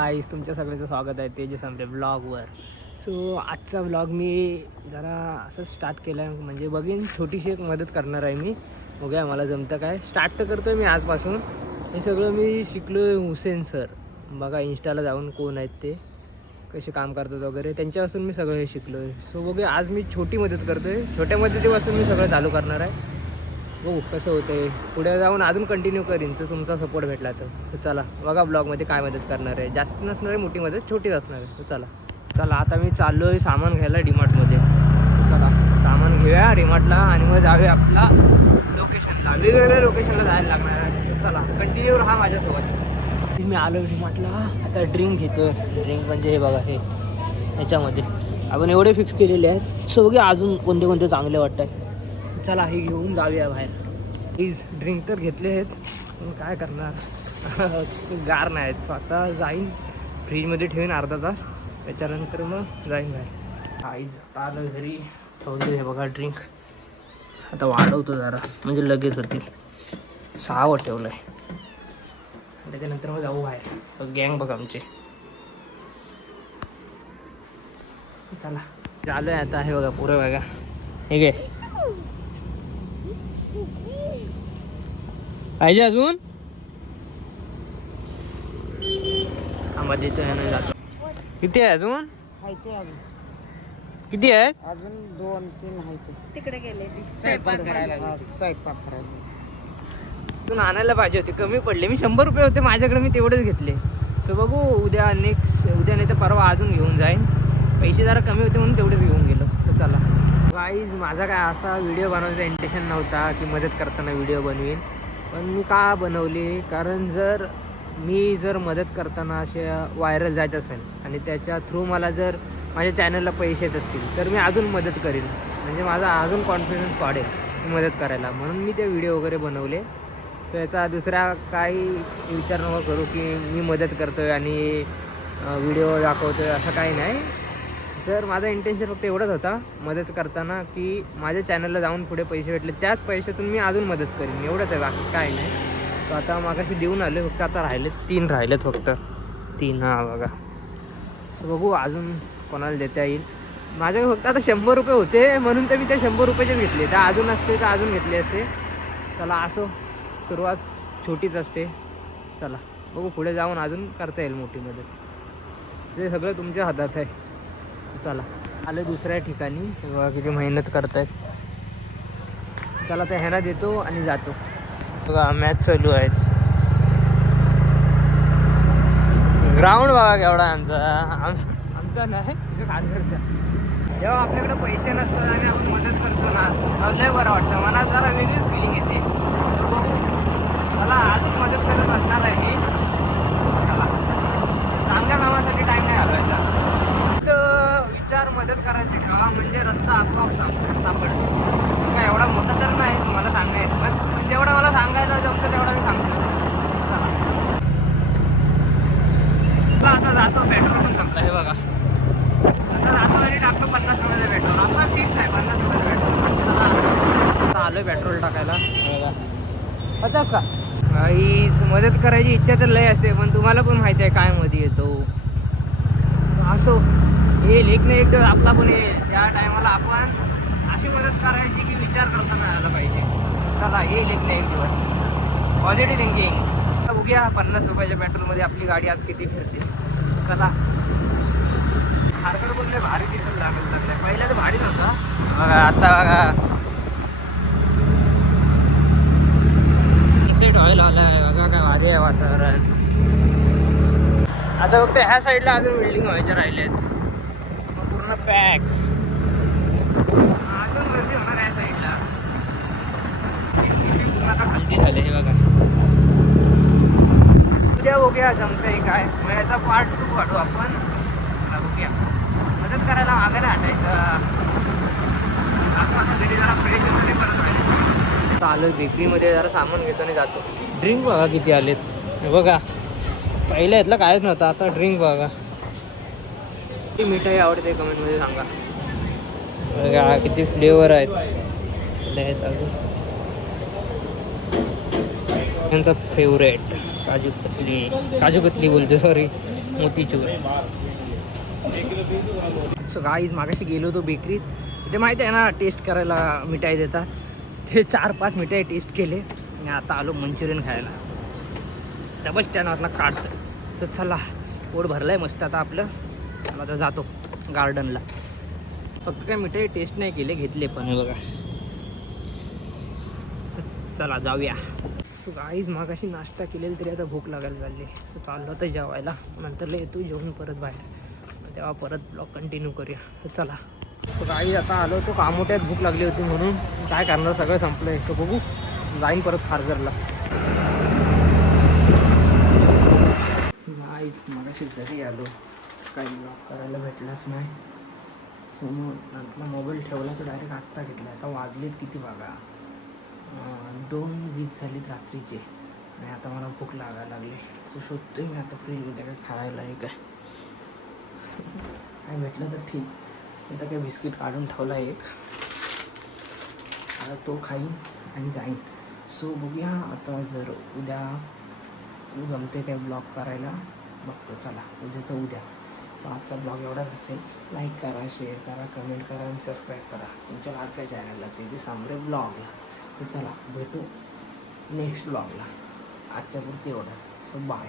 Ice तुमच्या सगळ्यांचं स्वागत आहे तेजस आमच्या ब्लॉगवर. सो आजचा ब्लॉग मी जरा असं स्टार्ट केला आहे, म्हणजे बघीन छोटीशी एक मदत करणार आहे मी. बघूया मला जमतं काय. स्टार्ट तर करतो आहे मी आजपासून. हे सगळं मी शिकलो आहे हुसेन सर. बघा इंस्टाला जाऊन कोण आहेत ते, कसे काम करतात वगैरे, त्यांच्यापासून मी सगळं हे शिकलो आहे. सो बघूया आज मी छोटी मदत करतो आहे. छोट्या मदतीपासून मी सगळं चालू करणार आहे. बघू कसं होतं आहे. पुढे जाऊन अजून कंटिन्यू करीन तर तुमचा सपोर्ट भेटला तर चला बघा ब्लॉगमध्ये काय मदत करणार आहे. जास्त नसणार आहे, मोठी मदत छोटीच असणार आहे. तर चला आता मी चाललो आहे सामान घ्यायला डीमार्टमध्ये. चला सामान घेऊया डीमार्टला आणि मग जाऊया आपला लोकेशनला. वेगवेगळ्या लोकेशनला जायला लागणार आहे. चला कंटिन्यू राहा माझ्यासोबत. मी आलो डीमार्टला. आता ड्रिंक घेतो. ड्रिंक म्हणजे हे बघा, हे ह्याच्यामध्ये आपण एवढे फिक्स केलेले आहेत. सो बघा अजून कोणते कोणते चांगले वाटत आहेत. चला हे घेऊन जाऊया बाहेर. प्लीज ड्रिंक तर घेतले आहेत पण काय करणार, गार नाही आहेत. स्वतः जाईन फ्रीजमध्ये ठेवीन अर्धा तास, त्याच्यानंतर मग जाईन बाहेर. आईज आता आलं घरी. ठेवले हे बघा ड्रिंक. आता वाढवतो जरा म्हणजे लगेच होतील. 6 ठेवलं आहे. त्याच्यानंतर मग जाऊ बाहेर. गँग बघा आमचे. चला झालं आहे आता. हे बघा पुरं बघा. हे घे पाहिजे अजून. आंबा देतो आहे जातो. किती आहे अजून? किती आहे अजून 2-3 आहेत. तिकडे गेले स्वयंपाक करायला. तू आणायला पाहिजे होते, कमी पडले. मी 100 रुपये होते माझ्याकडे, मी तेवढेच घेतले. सो बघू उद्या उद्या नाही तर परवा अजून घेऊन जाईन. पैसे जरा कमी होते म्हणून तेवढेच घेऊन गेलो. तर चला गाईज, माझा काय असा व्हिडिओ बनवायचा इंटेन्शन नव्हता की मदत करताना व्हिडिओ बनवीन. पण मी का बनवली, कारण जर मदत करताना असे व्हायरल जायचं असेल आणि त्याच्या थ्रू मला जर माझ्या चॅनलला पैसे येत असतील तर मी अजून मदत करीन. म्हणजे माझा अजून कॉन्फिडन्स वाढेल मदत करायला, म्हणून मी ते व्हिडिओ वगैरे बनवले. सो याचा दुसरा काही विचार नको करू की मी मदत करतो आहे आणि व्हिडिओ दाखवतो आहे, असं काही नाही. जर माझा इंटेन्शन फक्त एवढंच होता मदत करताना की माझ्या चॅनलला जाऊन पुढे पैसे भेटले, त्याच पैशातून मी अजून मदत करीन, एवढंच आहे, बाकी काही नाही. तर आता मागाशी देऊन आले, फक्त आता तीन राहिलेत फक्त. 3 हां बघा. सो बघू अजून कोणाला देता येईल. माझ्याकडे फक्त आता 100 रुपये होते म्हणून तर मी त्या 100 रुपयेच घेतले. तर अजून असते तर अजून घेतले असते. चला असो, सुरुवात छोटीच असते. चला बघू पुढे जाऊन अजून करता येईल मोठी मदत. ते सगळं तुमच्या हातात आहे. चला आलं दुसऱ्या ठिकाणी. बघा किती मेहनत करतायत. चला ते ह्यांना देतो आणि जातो. बघा मॅच चालू आहेत. ग्राउंड बघा केवढा आमचा नाही खासगरचा. जेव्हा आपल्याकडे पैसे नसतात आणि आपण मदत करतो ना, लय बरं वाटतं. मला जरा वेगळीच फिलिंग येते. मला अजून मदत करत असणार आहे मी. चला चांगल्या कामासाठी टाईम नाही घालवायचा. विचार मदत करायची ठेवा, म्हणजे रस्ता आपोआप सापडतो. काय एवढा मोठा तर नाही तुम्हाला सांगायचं, पण जेवढा मला सांगायला जमतं तेवढा मी सांगतो. चला आता जातो. पेट्रोल पण संपलं हे बघा. आता जातो आणि टाकतो 50 रुपयाचं पेट्रोल. आपला फिक्स आहे 50 रुपयाचं पेट्रोल. आता आलो पेट्रोल टाकायला. बघा 50 का. काहीच मदत करायची इच्छा तर लय असते, पण तुम्हाला पण माहिती आहे काय मध्ये येतो. असो येईल एक ना एक दिवस आपला पण येईल. त्या टायमाला आपण अशी मदत करायची की विचार करता नाही आला पाहिजे. चला येईल एक ना एक दिवस. Positive thinking. बघूया 50 रुपयाच्या पेट्रोलमध्ये आपली गाडी आज किती फिरते. चला खारकर बोलले भारी दिसायला लागलं. पहिल्या तर भारी नव्हता, बघा आता बघा सीट ऑइल आला आहे. बघा काय भारी आहे वातावरण. आता फक्त ह्या साईडला अजून बिल्डिंग व्हायच्या राहिल्यात. पूर्ण पॅक. अजून गर्दी होणार ह्या साईडला. आता खालती झाले हे बघा. उद्या बघूया जमतंय काय. मग याचा पार्ट 2 काढू आपण. बघूया मदत करायला मागे नाही हटायचं. आता घरी जरा फ्रेश वगैरे परत राहिले. आलं बेकरीमध्ये जरा सामान घेतो आणि जातो. ड्रिंक बघा किती आलेत बघा. पहिल्या यातलं कायच नव्हतं, आता ड्रिंक बघा. किती मिठाई आवडते कमेंटमध्ये सांगा. बघा किती फ्लेवर आहेत. त्यांचा फेवरेट काजू कतली बोलते, सॉरी मोतीचूर. सो गाईज मागाशी गेलो होतो बेकरीत. ते माहिती आहे ना टेस्ट करायला मिठाई देतात. ते 4-5 मिठाई टेस्ट केले आणि आता आलो मंचुरियन खायला. डबल स्टँडवरला काढतं. तर चला पोट भरलं आहे मस्त आता आपलं. मला आता जातो गार्डनला. फक्त काय मिठाई टेस्ट नाही केले, घेतले पण हे बघा. चला जाऊया. सो गाईज मागाशी नाश्ता केलेला तरी आता भूक लागायला चालली. सो चाललो तर जेवायला, नंतरला येतो जेवून परत बाहेर. तेव्हा परत ब्लॉग कंटिन्यू करूया. तर चला. सो गाईज आता आलो तो कामोट्यात भूक लागली होती म्हणून काय करणार, सगळं संपलं आहे. सो बघू जाईन परत खारघरला. गाईज मागाशी घरी आलो, काही ब्लॉग करायला भेटलाच नाही. समोर नंतर मोबाईल ठेवला तर डायरेक्ट आत्ता घेतला. आता वाजलेत किती बघा, 2:20 झालीत रात्रीचे आणि आता मला भूक लागायला लागली. सो शोधतोय मी आता फ्रीजमध्ये काय खायला आहे काय भेटलं तर ठीक. आता काय बिस्किट काढून ठेवला एक, आता तो खाईन आणि जाईन. सो बघूया आता जर उद्या जमते काय ब्लॉग करायला बघतो. चला उद्याचं उद्या. आजचा ब्लॉग एवढाच असेल. लाईक करा, शेअर करा, कमेंट करा आणि सबस्क्राईब करा तुमच्या लाडक्या चॅनलला, ते सांबरे ब्लॉगला. तर चला भेटू नेक्स्ट ब्लॉगला. आजच्या पुरती एवढंच. So bye.